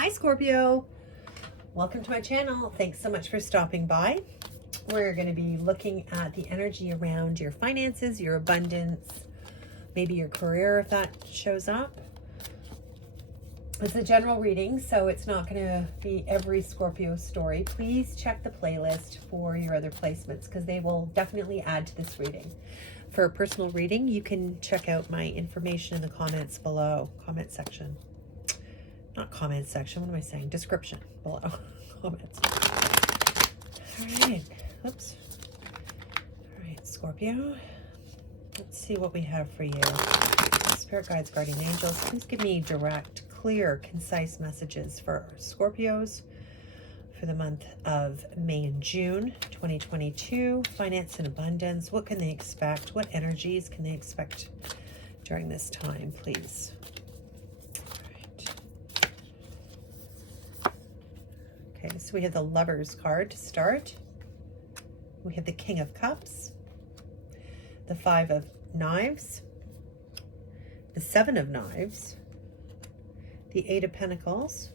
Hi Scorpio, welcome to my channel. Thanks so much for stopping by. We're going to be looking at the energy around your finances, your abundance, maybe your career if that shows up. It's a general reading, so it's not going to be every Scorpio story. Please check the playlist for your other placements because they will definitely add to this reading. For a personal reading, you can check out my information in the comments below, comment section. Not comment section, what am I saying? Description below. Comments. All right. Oops. All right, Scorpio. Let's see what we have for you. Spirit guides, guardian angels, please give me direct, clear, concise messages for Scorpios for the month of May and June 2022. Finance and abundance. What can they expect? What energies can they expect during this time, please? Okay, so we have the Lovers card to start. We have the King of Cups, the Five of Knives, the Seven of Knives, the Eight of Pentacles,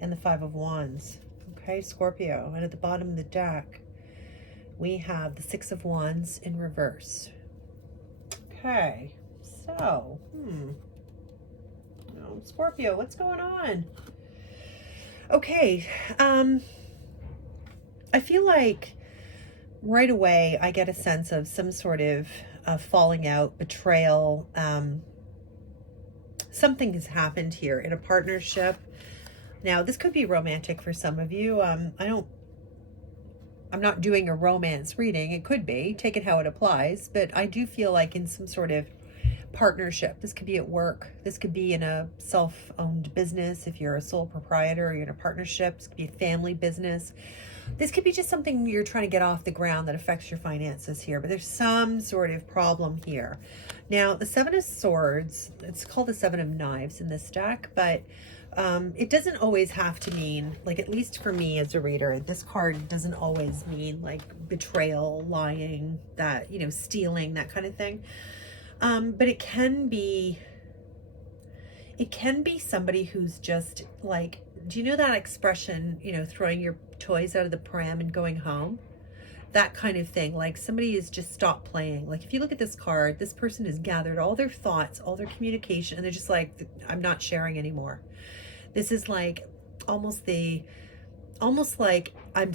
and the Five of Wands. Okay, Scorpio. And at the bottom of the deck, we have the Six of Wands in reverse. Okay, so, oh, Scorpio, what's going on? Okay, I feel like right away I get a sense of some sort of falling out, betrayal. Something has happened here in a partnership. Now, this could be romantic for some of you. I'm not doing a romance reading. It could be. Take it how it applies. But I do feel like in some sort of partnership. This could be at work. This could be in a self-owned business. If you're a sole proprietor or you're in a partnership, this could be a family business. This could be just something you're trying to get off the ground that affects your finances here, but there's some sort of problem here. Now, the Seven of Swords, it's called the Seven of Knives in this deck, but it doesn't always have to mean, like, at least for me as a reader, this card doesn't always mean like betrayal, lying, that, you know, stealing, that kind of thing. But it can be somebody who's just like, do you know that expression, you know, throwing your toys out of the pram and going home? That kind of thing. Like somebody has just stopped playing. Like if you look at this card, this person has gathered all their thoughts, all their communication, and they're just like, I'm not sharing anymore. This is like almost like I'm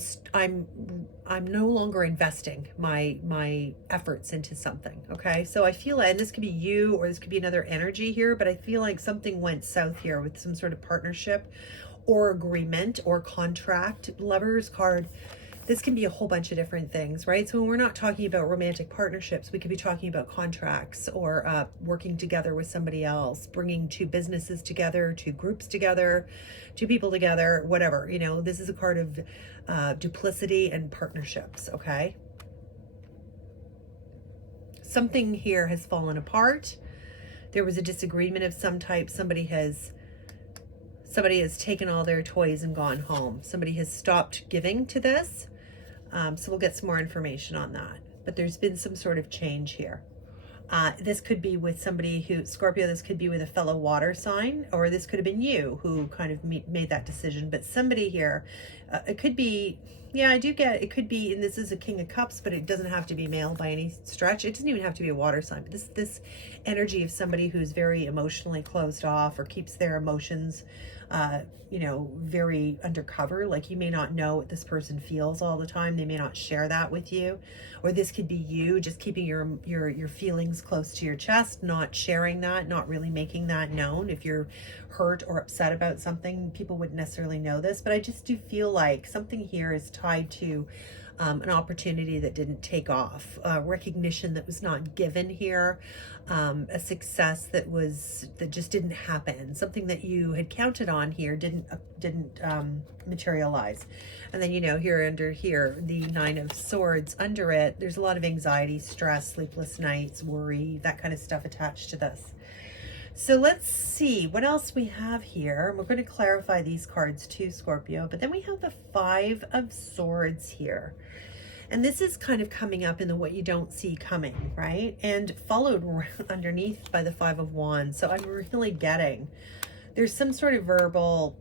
no longer investing my efforts into something. Okay, so I feel like, and this could be you or this could be another energy here, but I feel like something went south here with some sort of partnership or agreement or contract. Lovers card, this can be a whole bunch of different things, right? So when we're not talking about romantic partnerships, we could be talking about contracts or working together with somebody else, bringing two businesses together, two groups together, two people together, whatever. You know, this is a card of duplicity and partnerships, okay? Something here has fallen apart. There was a disagreement of some type. Somebody has taken all their toys and gone home. Somebody has stopped giving to this. So we'll get some more information on that. But there's been some sort of change here. This could be with somebody who, Scorpio, this could be with a fellow water sign, or this could have been you who kind of made that decision. But somebody here, it could be, yeah, I do get, it could be, and this is a King of Cups, but it doesn't have to be male by any stretch. It doesn't even have to be a water sign. But this energy of somebody who's very emotionally closed off or keeps their emotions you know, very undercover. Like you may not know what this person feels all the time. They may not share that with you. Or this could be you just keeping your feelings close to your chest, not sharing that, not really making that known. If you're hurt or upset about something, people wouldn't necessarily know this, but I just do feel like something here is tied to an opportunity that didn't take off, recognition that was not given here, a success that just didn't happen, something that you had counted on here didn't materialize. And then, you know, here under here, the Nine of Swords under it, there's a lot of anxiety, stress, sleepless nights, worry, that kind of stuff attached to this. So let's see what else we have here. We're going to clarify these cards too, Scorpio, but then we have the Five of Swords here. And this is kind of coming up in the what you don't see coming, right? And followed underneath by the Five of Wands. So I'm really getting there's some sort of verbal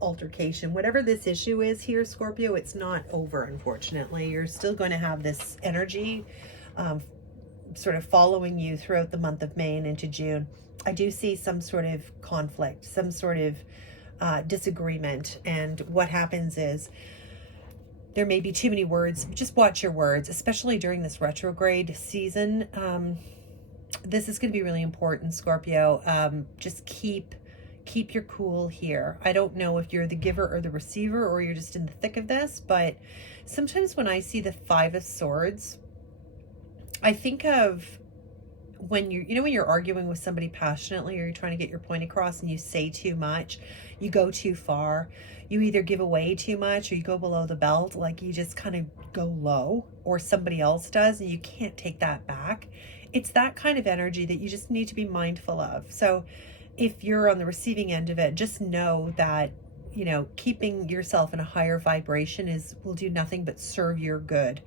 altercation. Whatever this issue is here, Scorpio, it's not over, unfortunately. You're still going to have this energy sort of following you throughout the month of May and into June. I do see some sort of conflict, some sort of disagreement. And what happens is there may be too many words. Just watch your words, especially during this retrograde season. This is going to be really important, Scorpio. Just keep your cool here. I don't know if you're the giver or the receiver, or you're just in the thick of this, but sometimes when I see the Five of Swords, I think of when when you're arguing with somebody passionately, or you're trying to get your point across and you say too much, you go too far, you either give away too much or you go below the belt, like you just kind of go low, or somebody else does and you can't take that back. It's that kind of energy that you just need to be mindful of. So if you're on the receiving end of it, just know that, keeping yourself in a higher vibration will do nothing but serve your good.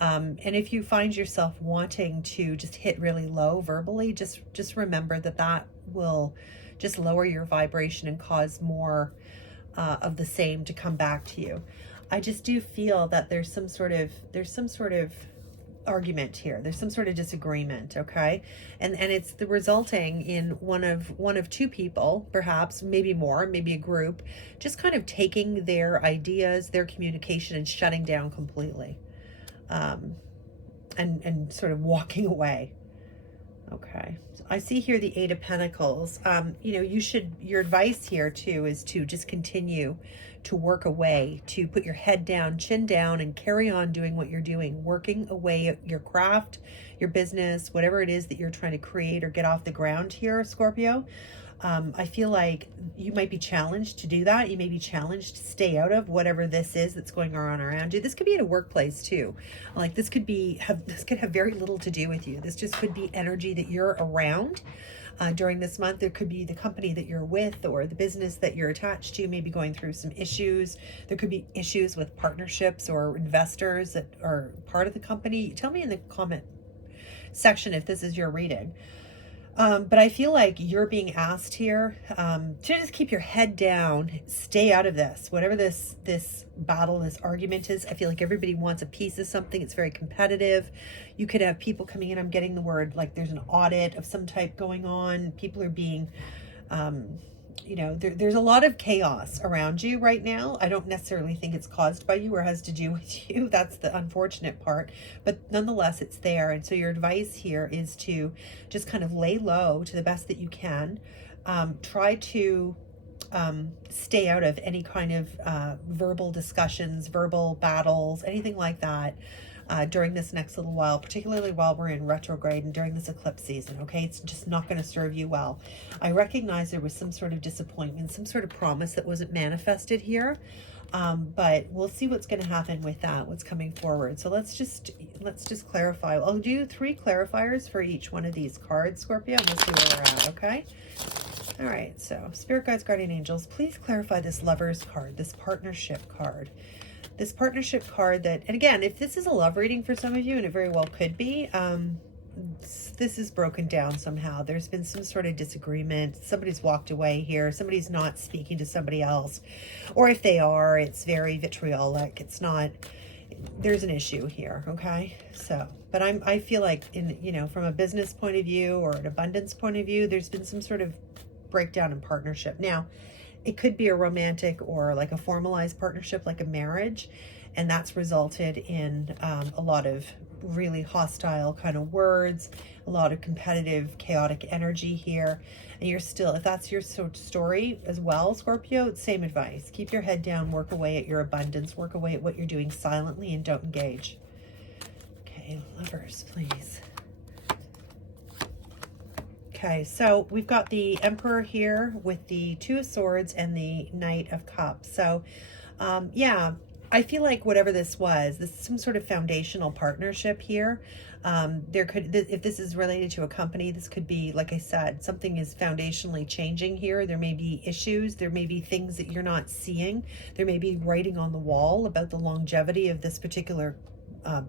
And if you find yourself wanting to just hit really low verbally, just remember that will just lower your vibration and cause more of the same to come back to you. I just do feel that there's some sort of argument here. There's some sort of disagreement, okay? And it's the resulting in one of two people, perhaps, maybe more, maybe a group, just kind of taking their ideas, their communication, and shutting down completely. And sort of walking away. Okay. So I see here the Eight of Pentacles. Your advice here too is to just continue to work away, to put your head down, chin down, and carry on doing what you're doing, working away at your craft, your business, whatever it is that you're trying to create or get off the ground here, Scorpio. I feel like you might be challenged to do that. You may be challenged to stay out of whatever this is that's going on around you. This could be in a workplace too. Like this could have very little to do with you. This just could be energy that you're around during this month. There could be the company that you're with or the business that you're attached to, maybe going through some issues. There could be issues with partnerships or investors that are part of the company. Tell me in the comment section if this is your reading. But I feel like you're being asked here to just keep your head down, stay out of this, whatever this battle, this argument is. I feel like everybody wants a piece of something. It's very competitive. You could have people coming in. I'm getting the word like there's an audit of some type going on. People are being, there's a lot of chaos around you right now. I don't necessarily think it's caused by you or has to do with you. That's the unfortunate part. But nonetheless, it's there. And so your advice here is to just kind of lay low to the best that you can. Try to stay out of any kind of verbal discussions, verbal battles, anything like that. During this next little while, particularly while we're in retrograde and during this eclipse season, okay? It's just not going to serve you well. I recognize there was some sort of disappointment, some sort of promise that wasn't manifested here, but we'll see what's going to happen with that, what's coming forward. So let's just clarify. I'll do 3 clarifiers for each one of these cards, Scorpio, and we'll see where we're at, okay? All right, so Spirit Guides, Guardian Angels, please clarify this Lovers card, this partnership card. This partnership card that, and again, if this is a love reading for some of you, and it very well could be, this is broken down somehow. There's been some sort of disagreement. Somebody's walked away here. Somebody's not speaking to somebody else. Or if they are, it's very vitriolic. It's not, there's an issue here, okay? So, but I feel like from a business point of view or an abundance point of view, there's been some sort of breakdown in partnership. Now, it could be a romantic or like a formalized partnership, like a marriage. And that's resulted in a lot of really hostile kind of words, a lot of competitive, chaotic energy here. And you're still, if that's your story as well, Scorpio, same advice. Keep your head down, work away at your abundance, work away at what you're doing silently, and don't engage. Okay, Lovers, please. Okay, so we've got the Emperor here with the Two of Swords and the Knight of Cups. So, yeah, I feel like whatever this was, this is some sort of foundational partnership here. There could, if this is related to a company, this could be, like I said, something is foundationally changing here. There may be issues. There may be things that you're not seeing. There may be writing on the wall about the longevity of this particular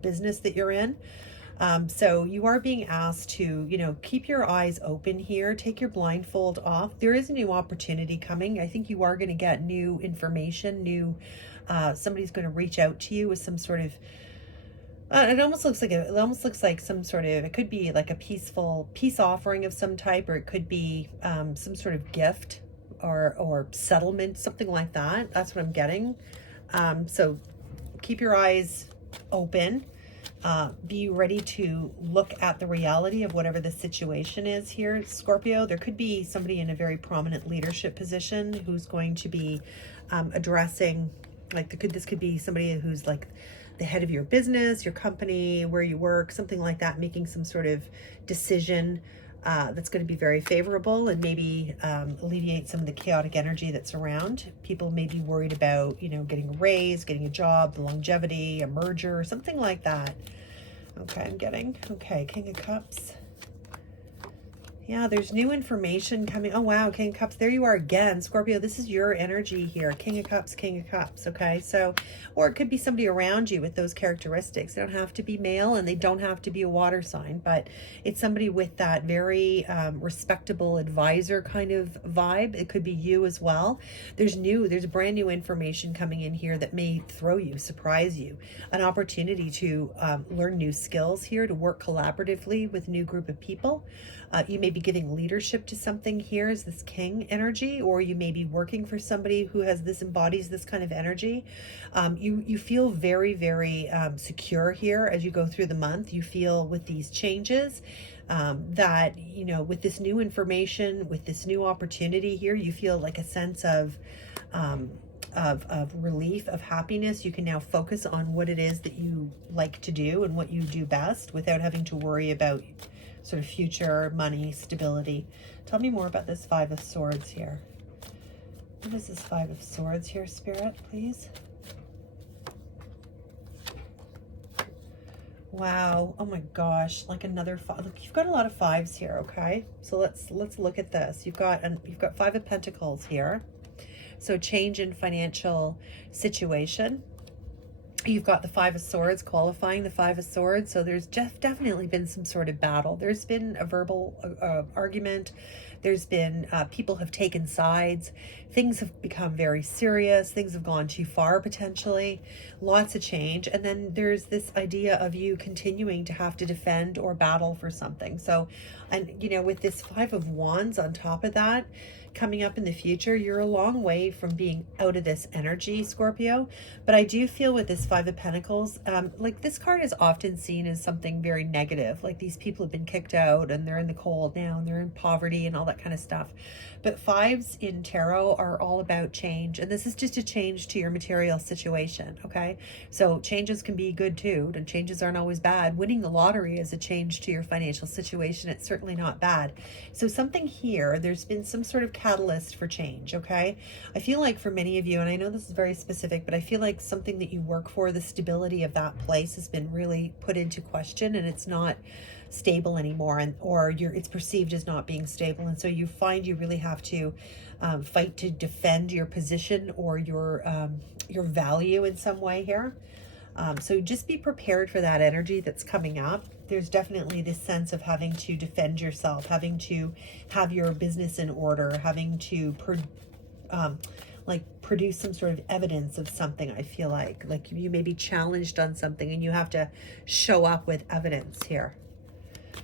business that you're in. So you are being asked to, you know, keep your eyes open here, take your blindfold off. There is a new opportunity coming. I think you are going to get new information, somebody's going to reach out to you with some sort of, it almost looks like some sort of, it could be like a peace offering of some type, or it could be some sort of gift or settlement, something like that. That's what I'm getting. So keep your eyes open. Be ready to look at the reality of whatever the situation is here, Scorpio. There could be somebody in a very prominent leadership position who's going to be addressing, like this could be somebody who's like the head of your business, your company, where you work, something like that, making some sort of decision that's going to be very favorable and maybe alleviate some of the chaotic energy that's around. People may be worried about, you know, getting a raise, getting a job, the longevity, a merger, something like that. Okay, I'm getting, okay, King of Cups. Yeah, there's new information coming. Oh, wow, King of Cups. There you are again, Scorpio. This is your energy here. King of Cups, King of Cups, okay? So, or it could be somebody around you with those characteristics. They don't have to be male and they don't have to be a water sign, but it's somebody with that very respectable advisor kind of vibe. It could be you as well. There's brand new information coming in here that may throw you, surprise you. An opportunity to learn new skills here, to work collaboratively with a new group of people. You may be giving leadership to something here as this king energy, or you may be working for somebody who embodies this kind of energy. You feel very, very secure here as you go through the month. You feel with these changes that, you know, with this new information, with this new opportunity here, you feel like a sense of relief, of happiness. You can now focus on what it is that you like to do and what you do best without having to worry about sort of future money, stability. Tell me more about this Five of Swords here. What is this Five of Swords here, Spirit, please? Wow. Oh my gosh. Like another five. Look, you've got a lot of fives here, okay? So let's look at this. You've got Five of Pentacles here. So change in financial situation. You've got the Five of Swords qualifying the Five of Swords. So there's definitely been some sort of battle. There's been a verbal argument. There's been people have taken sides. Things have become very serious. Things have gone too far potentially. Lots of change. And then there's this idea of you continuing to have to defend or battle for something. So, and you know, with this Five of Wands on top of that, coming up in the future, you're a long way from being out of this energy, Scorpio. But I do feel with this Five of Pentacles, like this card is often seen as something very negative. Like these people have been kicked out and they're in the cold now and they're in poverty and all that kind of stuff. But fives in tarot are all about change. And this is just a change to your material situation, okay? So changes can be good too, and changes aren't always bad. Winning the lottery is a change to your financial situation. It's certainly not bad. So something here, there's been some sort of catalyst for change, okay? I feel like for many of you, and I know this is very specific, but I feel like something that you work for, the stability of that place has been really put into question and it's not stable anymore, or it's perceived as not being stable, and so you find you really have to fight to defend your position or your value in some way here. So just be prepared for that energy that's coming up. There's definitely this sense of having to defend yourself, having to have your business in order, having to produce some sort of evidence of something. I feel like you may be challenged on something and you have to show up with evidence here.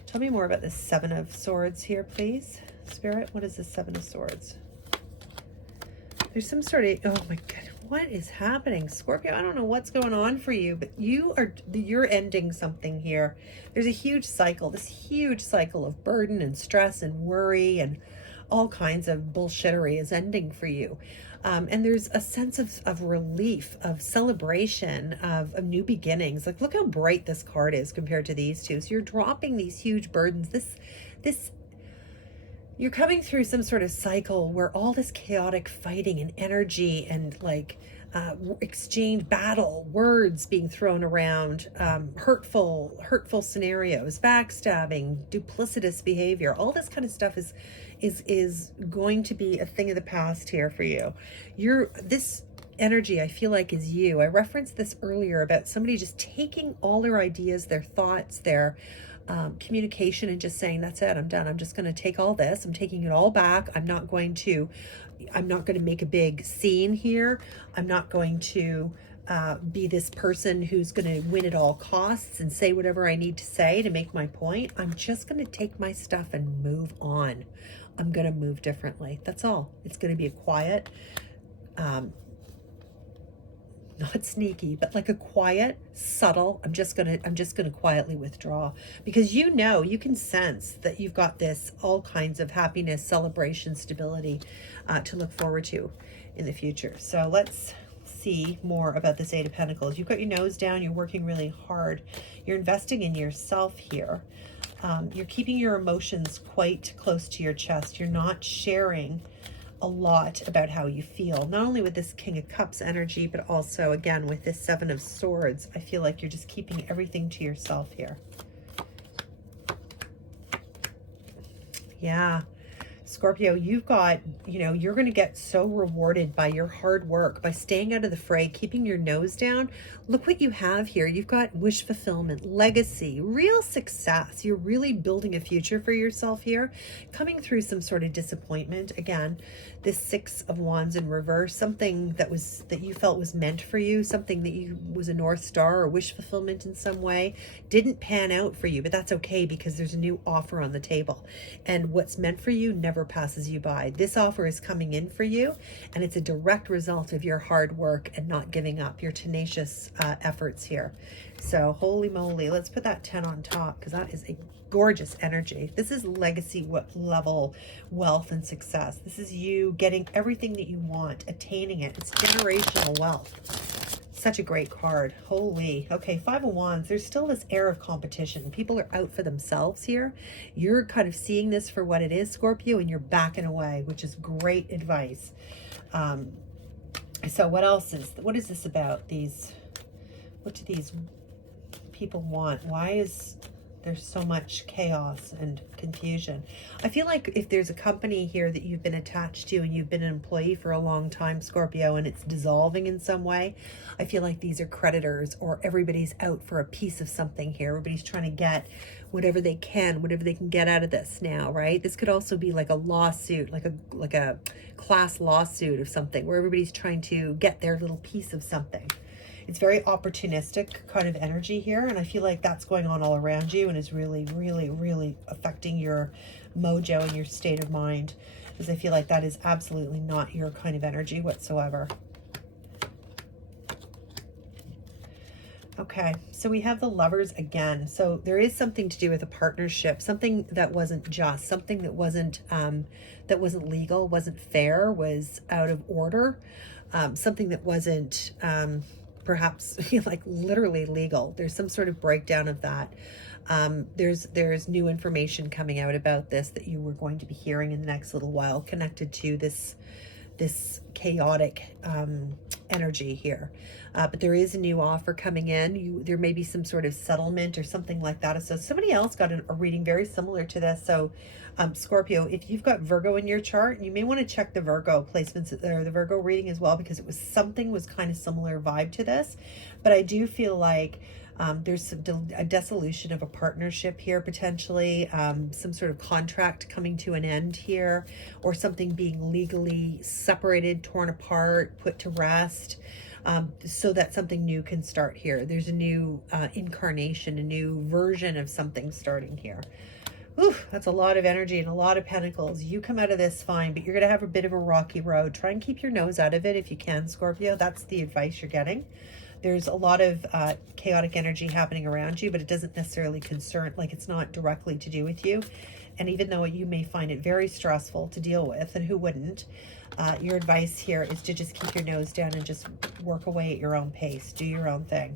Tell me more about this Seven of Swords here, please. Spirit, what is the Seven of Swords? There's some sort of, oh my God, what is happening, Scorpio? I don't know what's going on for you, but you're ending something here. There's a huge cycle, this huge cycle of burden and stress and worry and all kinds of bullshittery is ending for you. And there's a sense of relief, of celebration, of new beginnings. Like, look how bright this card is compared to these two. So you're dropping these huge burdens. You're coming through some sort of cycle where all this chaotic fighting and energy and exchange, battle, words being thrown around, hurtful scenarios, backstabbing, duplicitous behavior, all this kind of stuff is going to be a thing of the past here for you. energy I feel like is you. I referenced this earlier about somebody just taking all their ideas, their thoughts, their communication, and just saying, that's it, I'm done. I'm just going to take all this. I'm taking it all back. I'm not going to make a big scene here. I'm not going to be this person who's going to win at all costs and say whatever I need to say to make my point. I'm just going to take my stuff and move on. I'm going to move differently. That's all. It's going to be a quiet, not sneaky, but like a quiet, subtle, I'm just gonna quietly withdraw, because you can sense that you've got this all kinds of happiness, celebration, stability to look forward to in the future. So let's see more about this Eight of Pentacles. You've got your nose down, you're working really hard, you're investing in yourself here. You're keeping your emotions quite close to your chest. You're not sharing a lot about how you feel, not only with this King of Cups energy, but also again with this Seven of Swords. I feel like you're just keeping everything to yourself here. Yeah, Scorpio, you've got, you're going to get so rewarded by your hard work, by staying out of the fray, keeping your nose down. Look what you have here. You've got wish fulfillment, legacy, real success. You're really building a future for yourself here, coming through some sort of disappointment. Again, this Six of Wands in reverse, something that you felt was meant for you, something that was a North Star or wish fulfillment in some way, didn't pan out for you, but that's okay, because there's a new offer on the table, and what's meant for you never passes you by. This offer is coming in for you, and it's a direct result of your hard work and not giving up, your tenacious efforts here. So holy moly, let's put that 10 on top, because that is a gorgeous energy. This is legacy level wealth and success. This is you getting everything that you want, attaining it. It's generational wealth. Such a great card. Holy. Okay, Five of Wands. There's still this air of competition. People are out for themselves here. You're kind of seeing this for what it is, Scorpio, and you're backing away, which is great advice. So what is this about? What do these people want? Why is there's so much chaos and confusion? I feel like if there's a company here that you've been attached to and you've been an employee for a long time, Scorpio, and it's dissolving in some way, I feel like these are creditors, or everybody's out for a piece of something here. Everybody's trying to get whatever they can get out of this now, right? This could also be like a lawsuit, like a class lawsuit of something, where everybody's trying to get their little piece of something. It's very opportunistic kind of energy here, and I feel like that's going on all around you and is really, really, really affecting your mojo and your state of mind, because I feel like that is absolutely not your kind of energy whatsoever. Okay, so we have the Lovers again. So there is something to do with a partnership, something that wasn't just, something that wasn't legal, wasn't fair, was out of order, something that wasn't perhaps like literally legal. There's some sort of breakdown of that. There's new information coming out about this that you were going to be hearing in the next little while, connected to this chaotic energy here. But there is a new offer coming in. There may be some sort of settlement or something like that. So somebody else got a reading very similar to this. So Scorpio, if you've got Virgo in your chart, you may want to check the Virgo placements or the Virgo reading as well, because it was kind of similar vibe to this. But I do feel like there's a dissolution of a partnership here, potentially, some sort of contract coming to an end here, or something being legally separated, torn apart, put to rest, so that something new can start here. There's a new incarnation, a new version of something starting here. Ooh, that's a lot of energy and a lot of pentacles. You come out of this fine, but you're going to have a bit of a rocky road. Try and keep your nose out of it if you can, Scorpio. That's the advice you're getting. There's a lot of chaotic energy happening around you, but it doesn't necessarily concern, like it's not directly to do with you. And even though you may find it very stressful to deal with, and who wouldn't, your advice here is to just keep your nose down and just work away at your own pace. Do your own thing.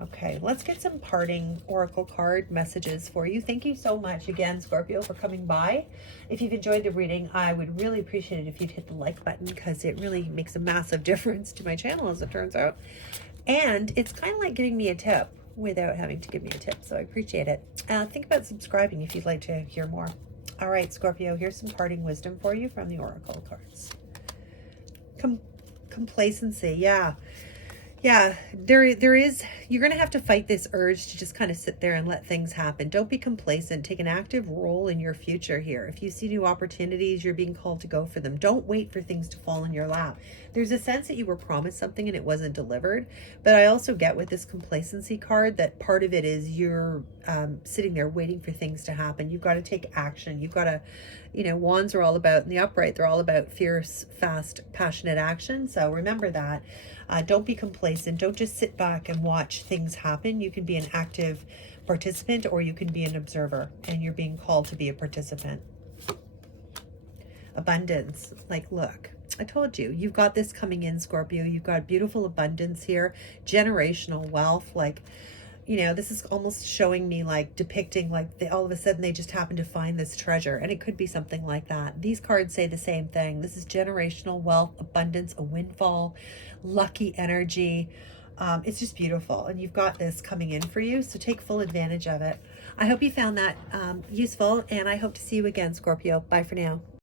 Okay, let's get some parting oracle card messages for you. Thank you so much again, Scorpio, for coming by. If you've enjoyed the reading, I would really appreciate it if you'd hit the like button, because it really makes a massive difference to my channel, as it turns out. And it's kind of like giving me a tip without having to give me a tip, so I appreciate it. Think about subscribing if you'd like to hear more. All right, Scorpio, here's some parting wisdom for you from the oracle cards. Complacency, yeah. Yeah, there is, you're going to have to fight this urge to just kind of sit there and let things happen. Don't be complacent. Take an active role in your future here. If you see new opportunities, you're being called to go for them. Don't wait for things to fall in your lap. There's a sense that you were promised something and it wasn't delivered. But I also get with this complacency card that part of it is you're sitting there waiting for things to happen. You've got to take action. You've got to, you know, wands are all about, in the upright, they're all about fierce, fast, passionate action. So remember that. Don't be complacent. Don't just sit back and watch things happen. You can be an active participant or you can be an observer, and you're being called to be a participant. Abundance. Like, look, I told you, you've got this coming in, Scorpio. You've got beautiful abundance here, generational wealth. Like, you know, this is almost showing me like depicting like all of a sudden they just happen to find this treasure, and it could be something like that. These cards say the same thing. This is generational wealth, abundance, a windfall, lucky energy. It's just beautiful, and you've got this coming in for you, so take full advantage of it. I hope you found that useful, and I hope to see you again, Scorpio. Bye for now.